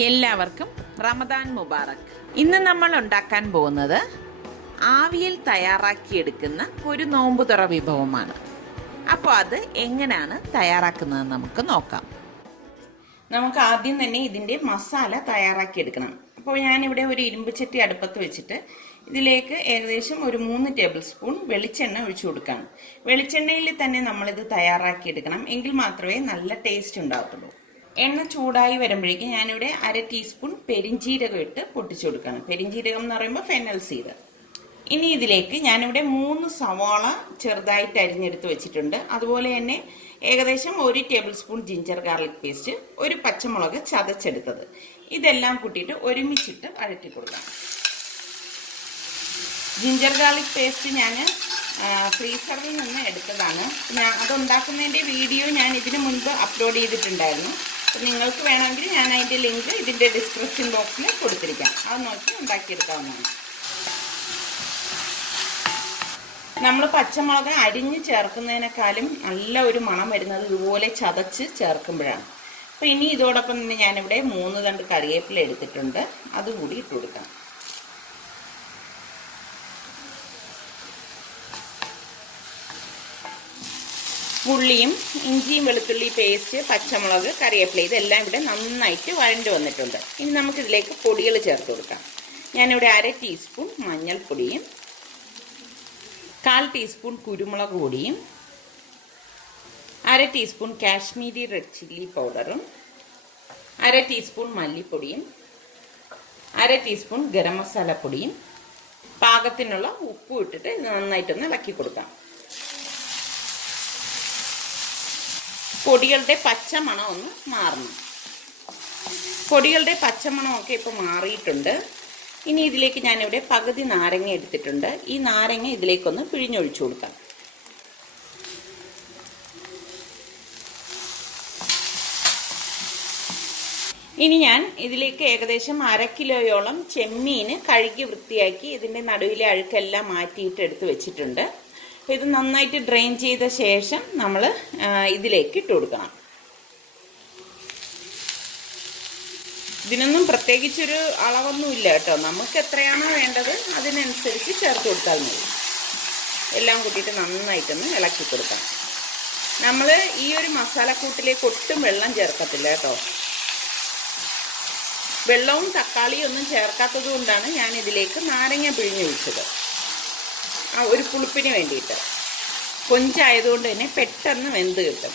എല്ലാവർക്കും റമദാൻ മുബാറക്. ഇന്ന് നമ്മൾ ഉണ്ടാക്കാൻ പോകുന്നത് ആവിയിൽ തയ്യാറാക്കിയെടുക്കുന്ന ഒരു നോമ്പുതുറ വിഭവമാണ്. അപ്പോൾ അത് എങ്ങനെയാണ് തയ്യാറാക്കുന്നതെന്ന് നമുക്ക് നോക്കാം. നമുക്ക് ആദ്യം തന്നെ ഇതിൻ്റെ മസാല തയ്യാറാക്കിയെടുക്കണം. അപ്പോൾ ഞാനിവിടെ ഒരു ഇരുമ്പ് ചട്ടി അടുപ്പത്ത് വെച്ചിട്ട് ഇതിലേക്ക് ഏകദേശം ഒരു 3 ടേബിൾ സ്പൂൺ വെളിച്ചെണ്ണ ഒഴിച്ചു കൊടുക്കണം. വെളിച്ചെണ്ണയിൽ തന്നെ നമ്മളിത് തയ്യാറാക്കിയെടുക്കണം, എങ്കിൽ മാത്രമേ നല്ല ടേസ്റ്റ് ഉണ്ടാകത്തുള്ളൂ. എണ്ണ ചൂടായി വരുമ്പോഴേക്കും ഞാനിവിടെ 1/2 ടീസ്പൂൺ പെരിഞ്ജീരകം ഇട്ട് പൊട്ടിച്ചു കൊടുക്കണം. പെരിഞ്ജീരകം എന്ന് പറയുമ്പോൾ ഫെന്നൽ സീഡ്. ഇനി ഇതിലേക്ക് ഞാനിവിടെ 3 സവാള ചെറുതായിട്ട് അരിഞ്ഞെടുത്ത് വെച്ചിട്ടുണ്ട്. അതുപോലെ തന്നെ ഏകദേശം 1 table spoon ginger garlic paste, ഒരു പച്ചമുളക് ചതച്ചെടുത്തത്, ഇതെല്ലാം കൂട്ടിയിട്ട് ഒരുമിച്ചിട്ട് വഴറ്റി കൊടുക്കാം. ജിഞ്ചർ ഗാർലിക് പേസ്റ്റ് ഞാൻ ഫ്രീസറിൽ നിന്ന് എടുത്തതാണ്. അതുണ്ടാക്കുന്നതിൻ്റെ വീഡിയോ ഞാൻ ഇതിനു മുൻപ് അപ്ലോഡ് ചെയ്തിട്ടുണ്ടായിരുന്നു. നിങ്ങൾക്ക് വേണമെങ്കിൽ ഞാൻ അതിൻ്റെ ലിങ്ക് ഇതിൻ്റെ ഡിസ്ക്രിപ്ഷൻ ബോക്സിൽ കൊടുത്തിരിക്കാം, അത് നോക്കി ഉണ്ടാക്കിയെടുക്കാവുന്നതാണ്. നമ്മൾ പച്ചമുളക് അരിഞ്ഞ് ചേർക്കുന്നതിനേക്കാളും നല്ല ഒരു മണം വരുന്നത് ഇതുപോലെ ചതച്ച് ചേർക്കുമ്പോഴാണ്. അപ്പോൾ ഇനി ഇതോടൊപ്പം തന്നെ ഞാനിവിടെ 3 തണ്ട് കറിവേപ്പില എടുത്തിട്ടുണ്ട്, അതുകൂടി ഇട്ട് കൊടുക്കാം. ഉള്ളിയും ഇഞ്ചിയും വെളുത്തുള്ളി പേസ്റ്റ്, പച്ചമുളക്, കറിവേപ്പില ഇതെല്ലാം ഇവിടെ നന്നായിട്ട് വഴണ്ട് വന്നിട്ടുണ്ട്. ഇനി നമുക്കിതിലേക്ക് പൊടികൾ ചേർത്ത് കൊടുക്കാം. ഞാനിവിടെ 1/2 ടീസ്പൂൺ മഞ്ഞൾപ്പൊടിയും 1/4 ടീസ്പൂൺ കുരുമുളക് പൊടിയും 1/2 ടീസ്പൂൺ കാശ്മീരി റെഡ് ചില്ലി പൗഡറും 1/2 ടീസ്പൂൺ മല്ലിപ്പൊടിയും 1/2 ടീസ്പൂൺ ഗരം മസാല പൊടിയും പാകത്തിനുള്ള ഉപ്പും ഇട്ടിട്ട് നന്നായിട്ടൊന്ന് ഇളക്കി കൊടുക്കാം. പൊടികളുടെ പച്ചമണം ഒന്ന് മാറണം. പൊടികളുടെ പച്ചമണമൊക്കെ ഇപ്പോൾ മാറിയിട്ടുണ്ട്. ഇനി ഇതിലേക്ക് ഞാനിവിടെ പകുതി നാരങ്ങ എടുത്തിട്ടുണ്ട്. ഈ നാരങ്ങ ഇതിലേക്കൊന്ന് പിഴിഞ്ഞൊഴിച്ചു കൊടുക്കാം. ഇനി ഞാൻ ഇതിലേക്ക് ഏകദേശം 1/2 കിലോയോളം ചെമ്മീൻ കഴുകി വൃത്തിയാക്കി ഇതിൻ്റെ നടുവിലെ അഴുക്കെല്ലാം മാറ്റിയിട്ട് എടുത്ത് വെച്ചിട്ടുണ്ട്. അപ്പോൾ ഇത് നന്നായിട്ട് ഡ്രെയിൻ ചെയ്ത ശേഷം നമ്മൾ ഇതിലേക്ക് ഇട്ട് കൊടുക്കണം. ഇതിനൊന്നും പ്രത്യേകിച്ചൊരു അളവൊന്നുമില്ല കേട്ടോ, നമുക്ക് എത്രയാണോ വേണ്ടത് അതിനനുസരിച്ച് ചേർത്ത് കൊടുത്താൽ മതി. എല്ലാം കൂട്ടിയിട്ട് നന്നായിട്ടൊന്ന് ഇളക്കി കൊടുക്കാം. നമ്മൾ ഈ ഒരു മസാലക്കൂട്ടിലേക്ക് ഒട്ടും വെള്ളം ചേർക്കത്തില്ല കേട്ടോ. വെള്ളവും തക്കാളിയും ഒന്നും ചേർക്കാത്തത് കൊണ്ടാണ് ഞാൻ ഇതിലേക്ക് നാരങ്ങ പിഴിഞ്ഞൊഴിച്ചത്, ഒരു പുളിപ്പിന് വേണ്ടിയിട്ട്. കൊഞ്ചായതുകൊണ്ട് തന്നെ പെട്ടെന്ന് വെന്ത് കിട്ടും.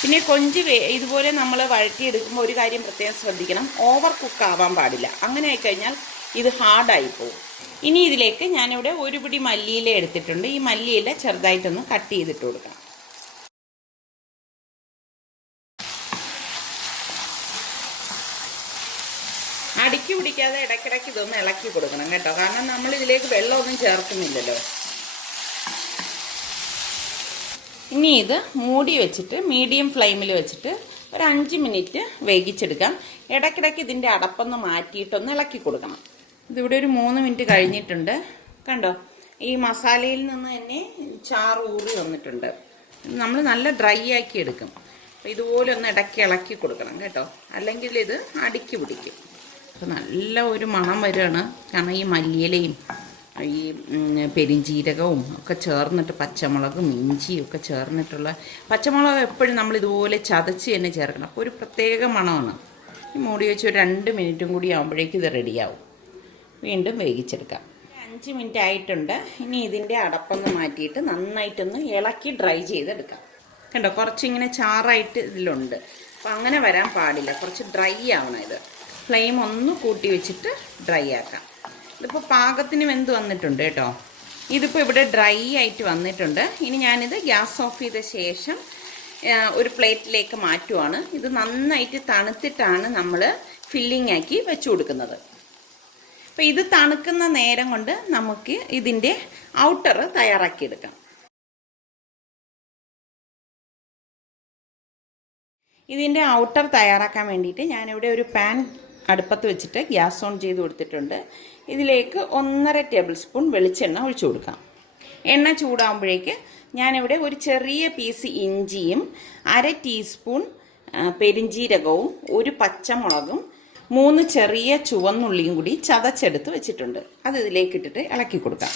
പിന്നെ കൊഞ്ച് ഇതുപോലെ നമ്മൾ വഴറ്റിയെടുക്കുമ്പോൾ ഒരു കാര്യം പ്രത്യേകം ശ്രദ്ധിക്കണം, ഓവർ കുക്ക് ആവാൻ പാടില്ല. അങ്ങനെ ആയിക്കഴിഞ്ഞാൽ ഇത് ഹാർഡായി പോകും. ഇനി ഇതിലേക്ക് ഞാനിവിടെ 1 പിടി മല്ലിയില എടുത്തിട്ടുണ്ട്. ഈ മല്ലിയില ചെറുതായിട്ടൊന്ന് കട്ട് ചെയ്തിട്ട് കൊടുക്കാം. അടുക്കി പിടിക്കാതെ ഇടയ്ക്കിടയ്ക്ക് ഇതൊന്ന് ഇളക്കി കൊടുക്കണം കേട്ടോ, കാരണം നമ്മൾ ഇതിലേക്ക് വെള്ളമൊന്നും ചേർക്കുന്നില്ലല്ലോ. ഇനി ഇത് മൂടി വെച്ചിട്ട് മീഡിയം ഫ്ലെയിമിൽ വെച്ചിട്ട് ഒരു 5 മിനിറ്റ് വേവിച്ചെടുക്കാം. ഇടയ്ക്കിടയ്ക്ക് ഇതിൻ്റെ അടപ്പൊന്ന് മാറ്റിയിട്ടൊന്ന് ഇളക്കി കൊടുക്കണം. ഇതിവിടെ ഒരു 3 മിനിറ്റ് കഴിഞ്ഞിട്ടുണ്ട്. കണ്ടോ, ഈ മസാലയിൽ നിന്ന് തന്നെ ചാറ് ഊറി വന്നിട്ടുണ്ട്. നമ്മൾ നല്ല ഡ്രൈ ആക്കി എടുക്കും. അപ്പോൾ ഇതുപോലെ ഒന്ന് ഇടയ്ക്ക് ഇളക്കി കൊടുക്കണം കേട്ടോ, അല്ലെങ്കിൽ ഇത് അടുക്കി പിടിക്കും. അപ്പോൾ നല്ല ഒരു മണം വരികയാണ്, കാരണം ഈ മല്ലിയിലയും ഈ പെരിഞ്ജീരകവും ഒക്കെ ചേർന്നിട്ട് പച്ചമുളകും ഇഞ്ചിയും ഒക്കെ ചേർന്നിട്ടുള്ള, പച്ചമുളക് എപ്പോഴും നമ്മൾ ഇതുപോലെ ചതച്ച് തന്നെ ചേർക്കണം. അപ്പോൾ ഒരു പ്രത്യേക മണമാണ്. ഈ മൂടി വെച്ച് ഒരു 2 മിനിറ്റും കൂടി ആകുമ്പോഴേക്കും ഇത് റെഡിയാവും. വീണ്ടും വേവിച്ചെടുക്കാം. 5 മിനിറ്റ് ആയിട്ടുണ്ട്. ഇനി ഇതിൻ്റെ അടപ്പൊന്ന് മാറ്റിയിട്ട് നന്നായിട്ടൊന്ന് ഇളക്കി ഡ്രൈ ചെയ്തെടുക്കാം. കണ്ടോ, കുറച്ചിങ്ങനെ ചാറായിട്ട് ഇതിലുണ്ട്. അപ്പോൾ അങ്ങനെ വരാൻ പാടില്ല, കുറച്ച് ഡ്രൈ ആവണം. ഇത് ഫ്ലെയിം ഒന്ന് കൂട്ടി വെച്ചിട്ട് ഡ്രൈ ആക്കാം. ഇതിപ്പോൾ പാകത്തിന് വെന്ത് വന്നിട്ടുണ്ട് കേട്ടോ. ഇതിപ്പോൾ ഇവിടെ ഡ്രൈ ആയിട്ട് വന്നിട്ടുണ്ട്. ഇനി ഞാനിത് ഗ്യാസ് ഓഫ് ചെയ്ത ശേഷം ഒരു പ്ലേറ്റിലേക്ക് മാറ്റുവാണ്. ഇത് നന്നായിട്ട് തണുത്തിട്ടാണ് നമ്മൾ ഫില്ലിംഗ് ആക്കി വെച്ച് കൊടുക്കുന്നത്. അപ്പോൾ ഇത് തണുക്കുന്ന നേരം കൊണ്ട് നമുക്ക് ഇതിൻ്റെ ഔട്ടർ തയ്യാറാക്കിയെടുക്കാം. ഇതിൻ്റെ ഔട്ടർ തയ്യാറാക്കാൻ വേണ്ടിയിട്ട് ഞാനിവിടെ ഒരു പാൻ അടുപ്പത്ത് വെച്ചിട്ട് ഗ്യാസ് ഓൺ ചെയ്ത് കൊടുത്തിട്ടുണ്ട്. ഇതിലേക്ക് 1.5 ടേബിൾ സ്പൂൺ വെളിച്ചെണ്ണ ഒഴിച്ചു കൊടുക്കാം. എണ്ണ ചൂടാകുമ്പോഴേക്ക് ഞാനിവിടെ ഒരു ചെറിയ പീസ് ഇഞ്ചിയും 1/2 ടീസ്പൂൺ പെരിഞ്ജീരകവും 1 പച്ചമുളകും 3 ചെറിയ ചുവന്നുള്ളിയും കൂടി ചതച്ചെടുത്ത് വെച്ചിട്ടുണ്ട്. അത് ഇതിലേക്ക് ഇട്ടിട്ട് ഇളക്കി കൊടുക്കാം.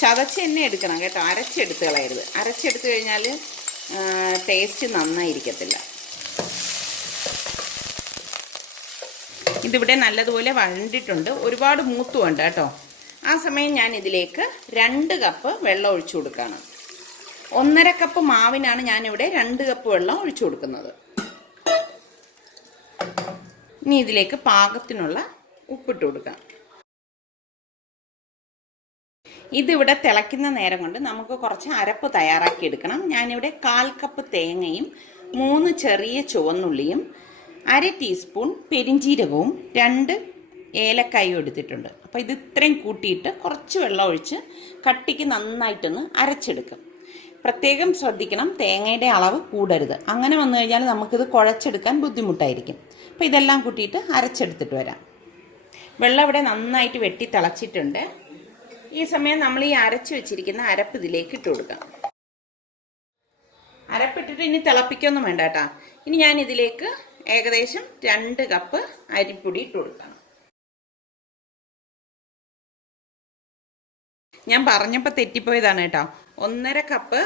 ചതച്ച് തന്നെ എടുക്കണം കേട്ടോ, അരച്ചെടുത്ത് കളയരുത്. അരച്ചെടുത്ത് കഴിഞ്ഞാൽ ടേസ്റ്റ് നന്നായിരിക്കത്തില്ല. ഇതിവിടെ നല്ലതുപോലെ വഴണ്ടിട്ടുണ്ട്, ഒരുപാട് മൂത്ത് വേണ്ട കേട്ടോ. ആ സമയം ഞാൻ ഇതിലേക്ക് 2 കപ്പ് വെള്ളം ഒഴിച്ചു കൊടുക്കുകയാണ്. 1.5 കപ്പ് മാവിനാണ് ഞാനിവിടെ 2 കപ്പ് വെള്ളം ഒഴിച്ചു കൊടുക്കുന്നത്. ഇനി ഇതിലേക്ക് പാകത്തിനുള്ള ഉപ്പിട്ട് കൊടുക്കാം. ഇതിവിടെ തിളയ്ക്കുന്ന നേരം കൊണ്ട് നമുക്ക് കുറച്ച് അരപ്പ് തയ്യാറാക്കി എടുക്കണം. ഞാനിവിടെ 1/4 കപ്പ് തേങ്ങയും 3 ചെറിയ ചുവന്നുള്ളിയും 1/2 ടീസ്പൂൺ പെരിഞ്ചീരകവും 2 ഏലക്കായും എടുത്തിട്ടുണ്ട്. അപ്പോൾ ഇത് ഇത്രയും കൂട്ടിയിട്ട് കുറച്ച് വെള്ളം ഒഴിച്ച് കട്ടിക്ക് നന്നായിട്ടൊന്ന് അരച്ചെടുക്കും. പ്രത്യേകം ശ്രദ്ധിക്കണം, തേങ്ങയുടെ അളവ് കൂടരുത്. അങ്ങനെ വന്നു കഴിഞ്ഞാൽ നമുക്കിത് കുഴച്ചെടുക്കാൻ ബുദ്ധിമുട്ടായിരിക്കും. അപ്പോൾ ഇതെല്ലാം കൂട്ടിയിട്ട് അരച്ചെടുത്തിട്ട് വരാം. വെള്ളം ഇവിടെ നന്നായിട്ട് വെട്ടി തിളച്ചിട്ടുണ്ട്. ഈ സമയം നമ്മൾ ഈ അരച്ച് വെച്ചിരിക്കുന്ന അരപ്പ് ഇതിലേക്ക് ഇട്ട് കൊടുക്കാം. അരപ്പിട്ടിട്ട് ഇനി തിളപ്പിക്കൊന്നും വേണ്ട കേട്ടോ. ഇനി ഞാൻ ഇതിലേക്ക് ഏകദേശം 2 കപ്പ് അരിപ്പൊടി ഇട്ട് കൊടുക്കാം. ഞാൻ പറഞ്ഞപ്പോൾ തെറ്റിപ്പോയതാണ് കേട്ടോ. 1.5 കപ്പ്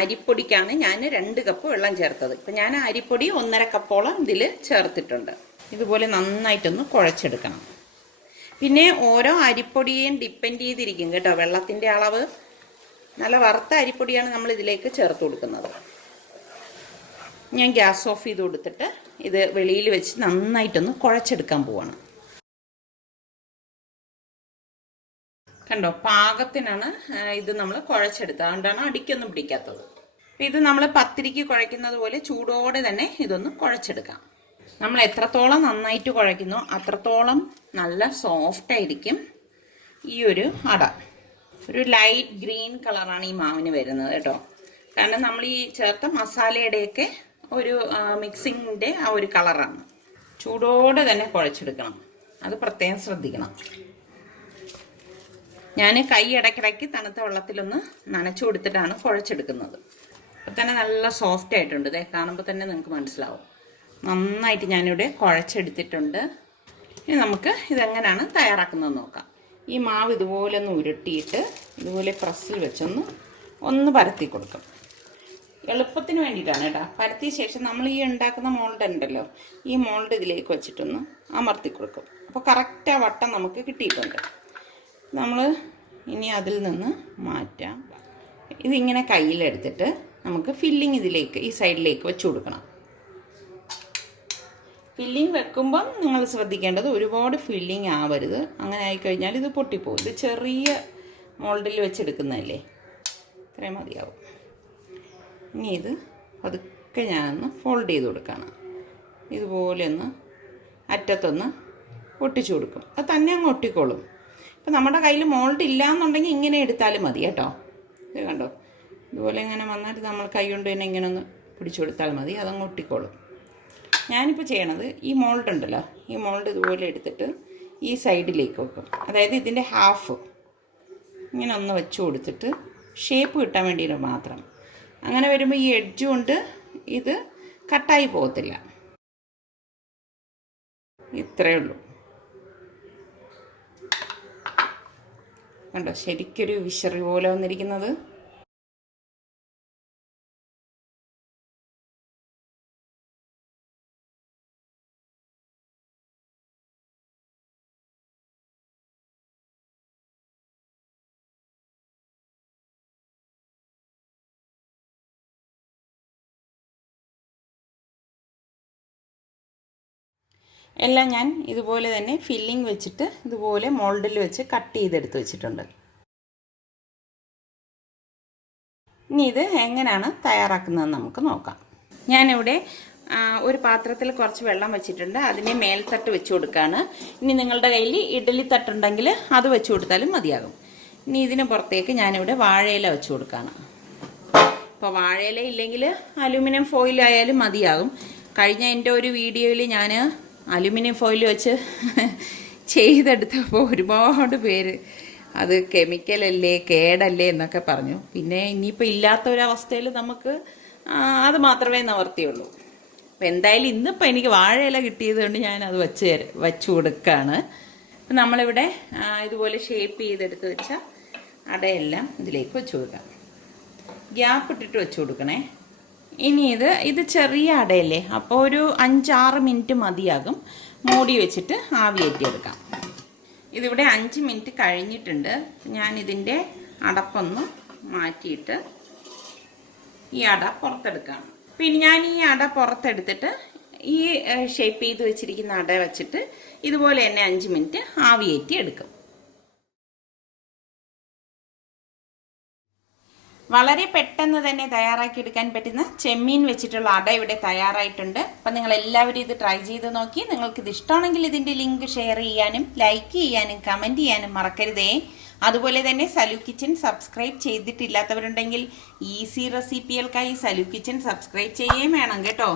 അരിപ്പൊടിക്കാണ് ഞാൻ 2 കപ്പ് വെള്ളം ചേർത്തത്. ഇപ്പം ഞാൻ അരിപ്പൊടി 1.5 കപ്പോളം ഇതിൽ ചേർത്തിട്ടുണ്ട്. ഇതുപോലെ നന്നായിട്ടൊന്ന് കുഴച്ചെടുക്കണം. പിന്നെ ഓരോ അരിപ്പൊടിയെയും ഡിപ്പെൻഡ് ചെയ്തിരിക്കും കേട്ടോ വെള്ളത്തിൻ്റെ അളവ്. നല്ല വറുത്ത അരിപ്പൊടിയാണ് നമ്മൾ ഇതിലേക്ക് ചേർത്ത് കൊടുക്കുന്നത്. ഞാൻ ഗ്യാസ് ഓഫ് ചെയ്ത് കൊടുത്തിട്ട് ഇത് വെളിയിൽ വെച്ച് നന്നായിട്ടൊന്ന് കുഴച്ചെടുക്കാൻ പോവാണ്. കണ്ടോ, പാകത്തിനാണ് ഇത് നമ്മൾ കുഴച്ചെടുത്തത്. അതുകൊണ്ടാണ് അടിക്കൊന്നും പിടിക്കാത്തത്. അപ്പം ഇത് നമ്മൾ പത്തിരിക്ക് കുഴയ്ക്കുന്നത് പോലെ ചൂടോടെ തന്നെ ഇതൊന്ന് കുഴച്ചെടുക്കാം. നമ്മൾ എത്രത്തോളം നന്നായിട്ട് കുഴയ്ക്കുന്നോ അത്രത്തോളം നല്ല സോഫ്റ്റ് ആയിരിക്കും ഈ ഒരു അട. ഒരു ലൈറ്റ് ഗ്രീൻ കളറാണ് ഈ മാവിന് വരുന്നത് കേട്ടോ. കാരണം നമ്മൾ ഈ ചേർത്ത മസാലയുടെയൊക്കെ ഒരു മിക്സിങ്ങിൻ്റെ ആ ഒരു കളറാണ്. ചൂടോടെ തന്നെ കുഴച്ചെടുക്കണം, അത് പ്രത്യേകം ശ്രദ്ധിക്കണം. ഞാൻ കൈ ഇടയ്ക്കിടയ്ക്ക് തണുത്ത വെള്ളത്തിലൊന്ന് നനച്ചു കൊടുത്തിട്ടാണ് കുഴച്ചെടുക്കുന്നത്. അപ്പം തന്നെ നല്ല സോഫ്റ്റ് ആയിട്ടുണ്ട്. ഇതേ കാണുമ്പോൾ തന്നെ നിങ്ങൾക്ക് മനസ്സിലാവും. നന്നായിട്ട് ഞാനിവിടെ കുഴച്ചെടുത്തിട്ടുണ്ട്. ഇനി നമുക്ക് ഇതെങ്ങനെയാണ് തയ്യാറാക്കുന്നത് നോക്കാം. ഈ മാവ് ഇതുപോലെ ഒന്ന് ഉരുട്ടിയിട്ട് ഇതുപോലെ പ്രസ്സിൽ വെച്ചൊന്ന് പരത്തി കൊടുക്കും. എളുപ്പത്തിന് വേണ്ടിയിട്ടാണ് കേട്ടോ. പരത്തിയ ശേഷം നമ്മൾ ഈ ഉണ്ടാക്കുന്ന മോൾഡ് ഉണ്ടല്ലോ, ഈ മോൾഡ് ഇതിലേക്ക് വെച്ചിട്ടൊന്ന് അമർത്തി കൊടുക്കും. അപ്പോൾ കറക്റ്റ് ആ വട്ടം നമുക്ക് കിട്ടിയിട്ടുണ്ട്. നമ്മൾ ഇനി അതിൽ നിന്ന് മാറ്റാം. ഇതിങ്ങനെ കയ്യിലെടുത്തിട്ട് നമുക്ക് ഫില്ലിങ് ഇതിലേക്ക് ഈ സൈഡിലേക്ക് വെച്ച് കൊടുക്കണം. ഫില്ലിങ് വെക്കുമ്പം നിങ്ങൾ ശ്രദ്ധിക്കേണ്ടത് ഒരുപാട് ഫില്ലിങ് ആവരുത്. അങ്ങനെ ആയിക്കഴിഞ്ഞാൽ ഇത് പൊട്ടിപ്പോകും. ഇത് ചെറിയ മോൾഡിൽ വെച്ചെടുക്കുന്നതല്ലേ, ഇത്രയും മതിയാവും. ഇനി ഇത് പതുക്കെ ഞാനൊന്ന് ഫോൾഡ് ചെയ്ത് കൊടുക്കുകയാണ്. ഇതുപോലെ ഒന്ന് അറ്റത്തൊന്ന് ഒട്ടിച്ചു കൊടുക്കും. അത് തന്നെ അങ്ങ് ഒട്ടിക്കോളും. ഇപ്പം നമ്മുടെ കയ്യിൽ മോൾഡ് ഇല്ല എന്നുണ്ടെങ്കിൽ ഇങ്ങനെ എടുത്താലും മതി കേട്ടോ. ഇത് കണ്ടോ, ഇതുപോലെ ഇങ്ങനെ വന്നിട്ട് നമ്മൾ കൈ കൊണ്ട് തന്നെ ഇങ്ങനെ ഒന്ന് പിടിച്ചു കൊടുത്താൽ മതി, അതങ്ങ് ഒട്ടിക്കോളും. ഞാനിപ്പോൾ ചെയ്യണത് ഈ മോൾഡ് ഉണ്ടല്ലോ, ഈ മോൾഡ് ഇതുപോലെ എടുത്തിട്ട് ഈ സൈഡിലേക്ക് വെക്കും. അതായത് ഇതിൻ്റെ ഹാഫ് ഇങ്ങനെ ഒന്ന് വെച്ച് കൊടുത്തിട്ട് ഷേപ്പ് കിട്ടാൻ വേണ്ടിയിട്ട് മാത്രം. അങ്ങനെ വരുമ്പോൾ ഈ എഡ്ജ് കൊണ്ട് ഇത് കട്ടായി പോകത്തില്ല. ഇത്രയേ ഉള്ളൂ. കണ്ടോ, ശരിക്കൊരു വിശറി പോലെ വന്നിരിക്കുന്നത്. എല്ലാം ഞാൻ ഇതുപോലെ തന്നെ ഫില്ലിംഗ് വെച്ചിട്ട് ഇതുപോലെ മോൾഡിൽ വെച്ച് കട്ട് ചെയ്തെടുത്ത് വെച്ചിട്ടുണ്ട്. ഇനി ഇത് എങ്ങനെയാണ് തയ്യാറാക്കുന്നതെന്ന് നമുക്ക് നോക്കാം. ഞാനിവിടെ ഒരു പാത്രത്തിൽ കുറച്ച് വെള്ളം വെച്ചിട്ടുണ്ട്. അതിൻ്റെ മേൽത്തട്ട് വെച്ച് കൊടുക്കുകയാണ്. ഇനി നിങ്ങളുടെ കയ്യിൽ ഇഡ്ഡലി തട്ടുണ്ടെങ്കിൽ അത് വെച്ച് കൊടുത്താലും മതിയാകും. ഇനി ഇതിന് പുറത്തേക്ക് ഞാനിവിടെ വാഴയില വെച്ച് കൊടുക്കുകയാണ്. ഇപ്പോൾ വാഴയില ഇല്ലെങ്കിൽ അലുമിനിയം ഫോയിൽ ആയാലും മതിയാകും. കഴിഞ്ഞ എൻ്റെ ഒരു വീഡിയോയിൽ ഞാൻ അലുമിനിയം ഫോയിൽ വെച്ച് ചെയ്തെടുത്തപ്പോൾ ഒരുപാട് പേര് അത് കെമിക്കലല്ലേ, കേടല്ലേ എന്നൊക്കെ പറഞ്ഞു. പിന്നെ ഇനിയിപ്പോൾ ഇല്ലാത്ത ഒരവസ്ഥയിൽ നമുക്ക് അത് മാത്രമേ നിവർത്തിയുള്ളൂ. അപ്പം എന്തായാലും ഇന്നിപ്പോൾ എനിക്ക് വാഴയില കിട്ടിയത് കൊണ്ട് ഞാനത് വെച്ച് കൊടുക്കുകയാണ്. അപ്പം നമ്മളിവിടെ ഇതുപോലെ ഷേപ്പ് ചെയ്തെടുത്ത് വെച്ച അടയെല്ലാം ഇതിലേക്ക് വെച്ച് കൊടുക്കാം. ഗ്യാപ്പ് ഇട്ടിട്ട് വെച്ച് കൊടുക്കണേ. ഇനി ഇത് ചെറിയ അടയല്ലേ, അപ്പോൾ ഒരു 5-6 മിനിറ്റ് മതിയാകും. മൂടി വെച്ചിട്ട് ആവി കയറ്റിയെടുക്കാം. ഇതിവിടെ 5 മിനിറ്റ് കഴിഞ്ഞിട്ടുണ്ട്. ഞാനിതിൻ്റെ അടപ്പൊന്ന് മാറ്റിയിട്ട് ഈ അട പുറത്തെടുക്കാം. പിന്നെ ഞാൻ ഈ അട പുറത്തെടുത്തിട്ട് ഈ ഷേപ്പ് ചെയ്ത് വെച്ചിരിക്കുന്ന അട വെച്ചിട്ട് ഇതുപോലെ തന്നെ 5 മിനിറ്റ് ആവി കയറ്റി എടുക്കും. വളരെ പെട്ടെന്ന് തന്നെ തയ്യാറാക്കിയെടുക്കാൻ പറ്റുന്ന ചെമ്മീൻ വെച്ചിട്ടുള്ള അട ഇവിടെ തയ്യാറായിട്ടുണ്ട്. അപ്പം നിങ്ങൾ എല്ലാവരും ഇത് ട്രൈ ചെയ്ത് നോക്കി. നിങ്ങൾക്കിത് ഇഷ്ടമാണെങ്കിൽ ഇതിൻ്റെ ലിങ്ക് ഷെയർ ചെയ്യാനും ലൈക്ക് ചെയ്യാനും കമൻറ്റ് ചെയ്യാനും മറക്കരുതേ. അതുപോലെ തന്നെ സലു കിച്ചൻ സബ്സ്ക്രൈബ് ചെയ്തിട്ടില്ലാത്തവരുണ്ടെങ്കിൽ ഈസി റെസിപ്പികൾക്കായി സലു കിച്ചൻ സബ്സ്ക്രൈബ് ചെയ്യുകയും വേണം കേട്ടോ.